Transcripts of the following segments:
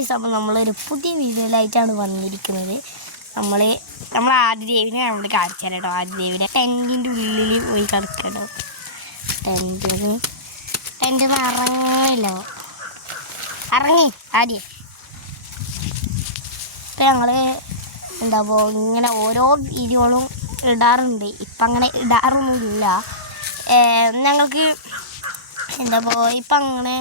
Guys, അപ്പോൾ നമ്മളൊരു പുതിയ വീഡിയോയിലായിട്ടാണ് വന്നിരിക്കുന്നത്. നമ്മൾ ആദിദേവിനെ നമ്മൾ കാണിച്ചു തരാം കേട്ടോ. ആദിദേവിനെ ടെൻറ്റിൻ്റെ ഉള്ളിൽ പോയി കിടക്കട്ടോ. ടെൻറ്റ് ഇറങ്ങില്ല, ഇറങ്ങി ആദ്യം. ഇപ്പം ഞങ്ങൾ ഇങ്ങനെ ഓരോ വീഡിയോകളും ഇടാറുണ്ട്. ഇപ്പം അങ്ങനെ ഇടാറൊന്നുമില്ല. ഞങ്ങൾക്ക് ഇപ്പം അങ്ങനെ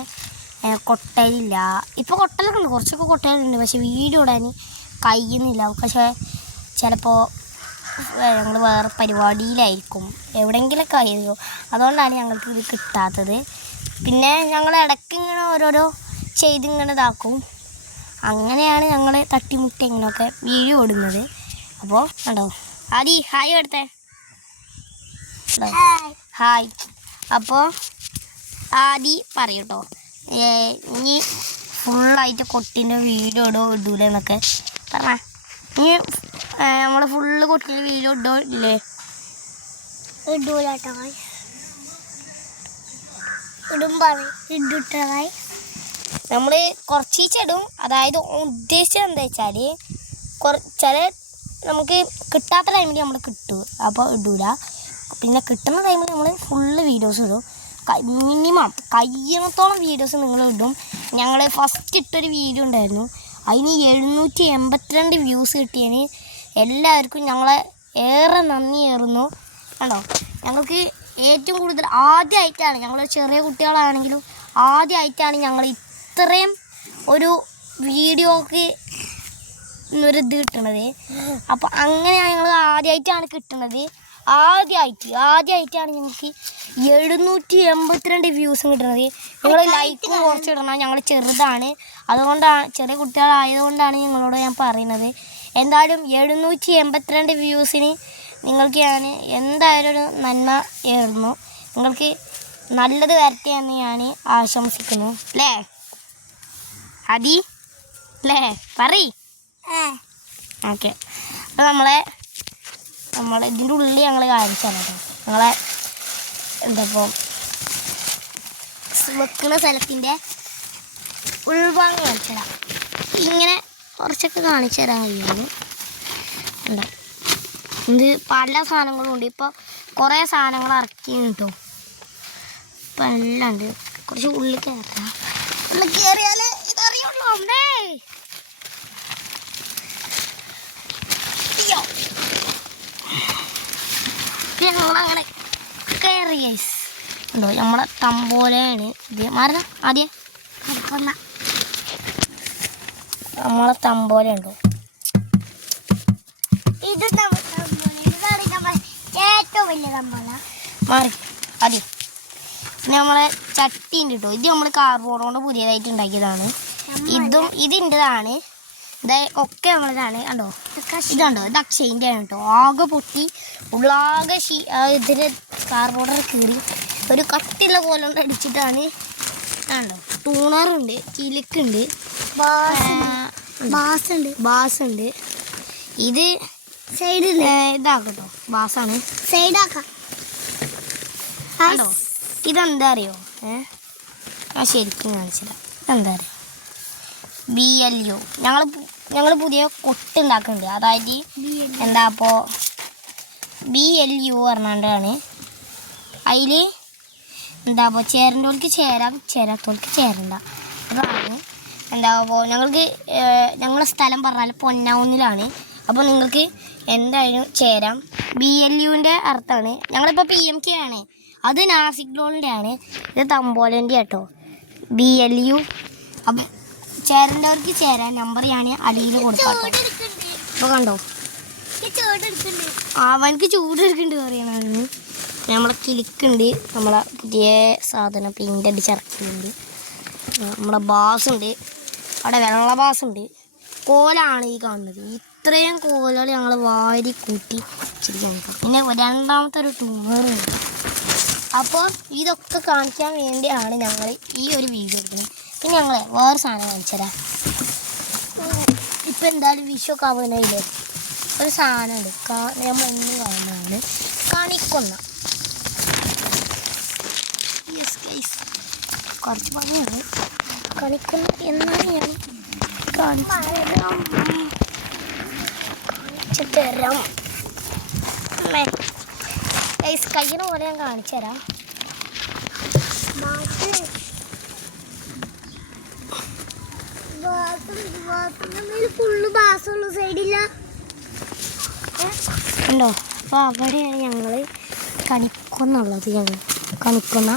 കൊട്ടയിലില്ല. ഇപ്പോൾ കൊട്ടലൊക്കെ ഉണ്ട്, കുറച്ചൊക്കെ കൊട്ടയിലുണ്ട്. പക്ഷെ വീഡിയോ ഇടാൻ കഴിയുന്നില്ല. പക്ഷേ ചിലപ്പോൾ ഞങ്ങൾ വേറെ പരിപാടിയിലായിരിക്കും, എവിടെയെങ്കിലൊക്കെ ആയിരിക്കും. അതുകൊണ്ടാണ് ഞങ്ങൾക്ക് ഇത് കിട്ടാത്തത്. പിന്നെ ഞങ്ങൾ ഇടയ്ക്ക് ഇങ്ങനെ ഓരോരോ ചെയ്തിങ്ങനെ ഇതാക്കും. അങ്ങനെയാണ് ഞങ്ങൾ തട്ടിമുട്ടി ഇങ്ങനെയൊക്കെ വീഡിയോ ഇടുന്നത്. അപ്പോൾ ഉണ്ടോ ആദി ഹായ് എടുത്തേ, ഹായ്. അപ്പോൾ ആദി പറയൂട്ടോ, ഇനി ഫുള്ളായിട്ട് കൊട്ടിൻ്റെ വീഡിയോ ഇടൂല എന്നൊക്കെ പറഞ്ഞ. ഇനി നമ്മൾ ഫുള്ള് കൊട്ടിൻ്റെ വീഡിയോ ഇല്ലേ? ഇടൂലട്ടോ, നമ്മൾ കുറച്ചിടും. അതായത് ഉദ്ദേശിച്ചത് എന്താ വെച്ചാൽ ചില നമുക്ക് കിട്ടാത്ത ടൈമിൽ നമ്മൾ കിട്ടും, അപ്പോൾ ഇടൂല. പിന്നെ കിട്ടുന്ന ടൈമിൽ നമ്മൾ ഫുള്ള് വീഡിയോസ് ഇടും. മിനിമം കഴിയണത്തോളം വീഡിയോസ് നിങ്ങൾ ഇടും. ഞങ്ങൾ ഫസ്റ്റ് ഇട്ടൊരു വീഡിയോ ഉണ്ടായിരുന്നു, അതിന് 782 വ്യൂസ് കിട്ടിയതിന് എല്ലാവർക്കും ഞങ്ങളെ ഏറെ നന്ദി ഏറുന്നു. കണ്ടോ, ഞങ്ങൾക്ക് ഏറ്റവും കൂടുതൽ ആദ്യമായിട്ടാണ്, ഞങ്ങൾ ചെറിയ കുട്ടികളാണെങ്കിലും ആദ്യമായിട്ടാണ് ഞങ്ങൾ ഇത്രയും ഒരു വീഡിയോക്ക് ഒരു ഇത് കിട്ടണത്. അപ്പോൾ അങ്ങനെയാണ് ഞങ്ങൾ ആദ്യമായിട്ടാണ് കിട്ടുന്നത്. ആദ്യമായിട്ടാണ് ഞങ്ങൾക്ക് 782 വ്യൂസും കിട്ടുന്നത്. നിങ്ങൾ ലൈക്കും കുറച്ചിടണം, ഞങ്ങൾ ചെറുതാണ്, അതുകൊണ്ടാണ്, ചെറിയ കുട്ടികളായതുകൊണ്ടാണ് നിങ്ങളോട് ഞാൻ പറയുന്നത്. എന്തായാലും 782 വ്യൂസിന് നിങ്ങൾക്ക് ഞാൻ എന്തായാലും ഒരു നന്മ ഏറുന്നു. നിങ്ങൾക്ക് നല്ലത് വരട്ടെ എന്ന് ഞാൻ ആശംസിക്കുന്നു. അല്ലേ അതി? അല്ലേ പറയ്. ഓക്കെ, അപ്പോൾ നമ്മൾ ഇതിൻ്റെ ഉള്ളിൽ ഞങ്ങൾ കാണിച്ചാണ് കേട്ടോ. ഞങ്ങളെ ഇപ്പോൾ വെക്കുന്ന സ്ഥലത്തിൻ്റെ ഉൾഭാഗം കാണിച്ചതാ. ഇങ്ങനെ കുറച്ചൊക്കെ കാണിച്ചു തരാൻ കഴിയുള്ളൂ. ഉണ്ടോ, ഇത് പല സാധനങ്ങളും ഉണ്ട്. ഇപ്പോൾ കുറേ സാധനങ്ങൾ ഇറക്കി കിട്ടും. ഇപ്പം എല്ലാം ഉണ്ട്. കുറച്ച് ഉള്ളിൽ കയറാം. ഉള്ളിൽ കയറിയാൽ ഇതറിയുള്ളൂ. അമ്മേ ഞങ്ങളങ്ങനെ കയറി ഗൈസ്. ഉണ്ടോ, നമ്മളെ തമ്പോലയാണ് ഇത്. മാറണം ആദ്യം, നമ്മളെ തമ്പോല ഉണ്ടോ. ഇത് ഏറ്റവും വലിയ തമ്പോല. മാറി ആദ്യം. പിന്നെ നമ്മളെ ചട്ടി ഉണ്ട് കേട്ടോ. ഇത് നമ്മൾ കാർബോർഡ് കൊണ്ട് പുതിയതായിട്ട് ഉണ്ടാക്കിയതാണ്. ഇതിൻ്റെതാണ്. ഒക്കെ നമ്മളിതാണ്. കണ്ടോ, ഇതുണ്ടോ, ഇത് അക്ഷയിൻ്റെ ആണ് കേട്ടോ. ആകെ പൊട്ടി ഉള്ളാകെ ഇതിന് കാർബോർഡർ കീറി ഒരു കട്ടിയുള്ള പോലെ കൊണ്ട് അടിച്ചിട്ടാണ്. കണ്ടോ, ടൂണറുണ്ട്, ചിലുക്കുണ്ട്, ബാസുണ്ട്. ഇത് സൈഡിൽ ഇതാക്കട്ടോ, ബാസാണ്. സൈഡാക്കാം. കണ്ടോ, ഇതെന്താ അറിയോ? ഞാൻ ശരിക്കും കാണിച്ചില്ല. ഇതെന്താ അറിയോ? BLU. ഞങ്ങൾ പുതിയ കൊട്ടുണ്ടാക്കുന്നുണ്ട്. അതായത് അപ്പോൾ BLU പറഞ്ഞാണ്ടാണ്. അതിൽ അപ്പോൾ ചേരേണ്ടവർക്ക് ചേരാം, ചേരാത്തവർക്ക് ചേരണ്ട. അതാണ് അപ്പോൾ ഞങ്ങളുടെ സ്ഥലം പറഞ്ഞാൽ പൊന്നാവുന്നിലാണ്. അപ്പോൾ നിങ്ങൾക്ക് എന്തായാലും ചേരാം. BLUവിൻ്റെ അർത്ഥമാണ്, ഞങ്ങളിപ്പോൾ PMK ആണ്, അത് നാസിക് ഡോളിൻ്റെ ആണ്, ഇത് തമ്പോലൻ്റെ കേട്ടോ. BLU. അപ്പം ചേരേണ്ടവർക്ക് ചേരാൻ നമ്പർ ഞാൻ അടിയിൽ കൊടുക്കാം. അപ്പോൾ കണ്ടോ, അവനക്ക് ചൂടെടുക്കുന്നുണ്ട് പറയണത്. നമ്മളെ കിളിക്കുണ്ട്, നമ്മളെ പുതിയ സാധനം പെയിൻ്റ് അടിച്ചിറക്കുന്നുണ്ട്. നമ്മുടെ ബാസുണ്ട്, അവിടെ വെള്ള ബാസുണ്ട്. കോലാണ് ഈ കാണുന്നത്. ഇത്രയും കോലുകൾ ഞങ്ങൾ വാരി കൂട്ടി ശരിക്കും. പിന്നെ രണ്ടാമത്തെ ഒരു ടൂമറുണ്ട്. അപ്പോൾ ഇതൊക്കെ കാണിക്കാൻ വേണ്ടിയാണ് ഞങ്ങൾ ഈ ഒരു വീഡിയോ എടുക്കുന്നത്. പിന്നെ ഞങ്ങൾ വേറെ സാധനം കാണിച്ചു തരാം. ഇപ്പം എന്തായാലും വിഷുവൊക്കെ ആവുന്നതില്ലേ, ഒരു സാധനമുണ്ട്, നമ്മൾ എന്നും കാണുന്നതാണ് കണിക്കൊന്ന. യെസ് ഗൈസ്, കുറച്ച് പണിയാണ്. കണിക്കൊന്ന എന്നാണ് ഞാൻ കാണിച്ചു തരാം. കയ്യിന് പോലെ ഞാൻ കാണിച്ചു തരാം. ഫുള്ള് ബാസുള്ള സൈഡില്ല ഉണ്ടോ? അപ്പോൾ അവിടെയാണ് ഞങ്ങൾ കണിക്കൊന്നുള്ളത്. ഞങ്ങൾ കണിക്കൊന്ന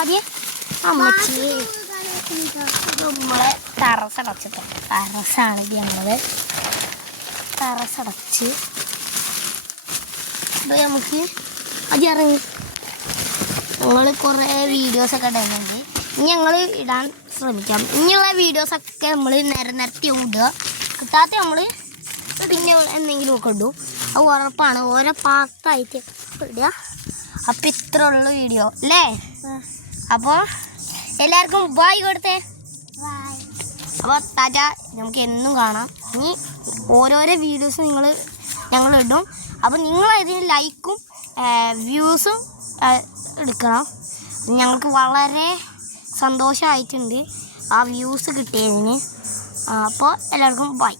ആദ്യം അമ്മച്ചി നമ്മളെ ടറസടച്ചിട്ട് ടറസാണ് ഇത് ഞങ്ങളത്. ടറസടച്ച് അപ്പോൾ നമുക്ക് അത് ഇറങ്ങി ഞങ്ങൾ കുറേ വീഡിയോസൊക്കെ ഇടുന്നുണ്ട്. ഇനി ഞങ്ങൾ ഇടാൻ ശ്രമിക്കാം. ഇനിയുള്ള വീഡിയോസൊക്കെ നമ്മൾ നിരത്തി ഇടുക. കിട്ടാത്ത നമ്മൾ പിന്നെ എന്തെങ്കിലും ഒക്കെ ഇടും. അത് ഉറപ്പാണ്. ഓരോ പാർട്ടായിട്ട് ഇടുക. അപ്പം ഇത്ര ഉള്ള വീഡിയോ അല്ലേ? അപ്പോൾ എല്ലാവർക്കും ബായ് കൊടുത്തേ. അപ്പോൾ ടാറ്റ. നമുക്ക് എന്നും കാണാം. ഇനി ഓരോരോ വീഡിയോസ് ഞങ്ങൾ ഇടും. അപ്പോൾ നിങ്ങൾ ഇതിന് ലൈക്കും വ്യൂസും എടുക്കണം. ഞങ്ങൾക്ക് വളരെ സന്തോഷമായിട്ടുണ്ട് ആ വ്യൂസ് കിട്ടിയതിന്. അപ്പോൾ എല്ലാവർക്കും ബൈ.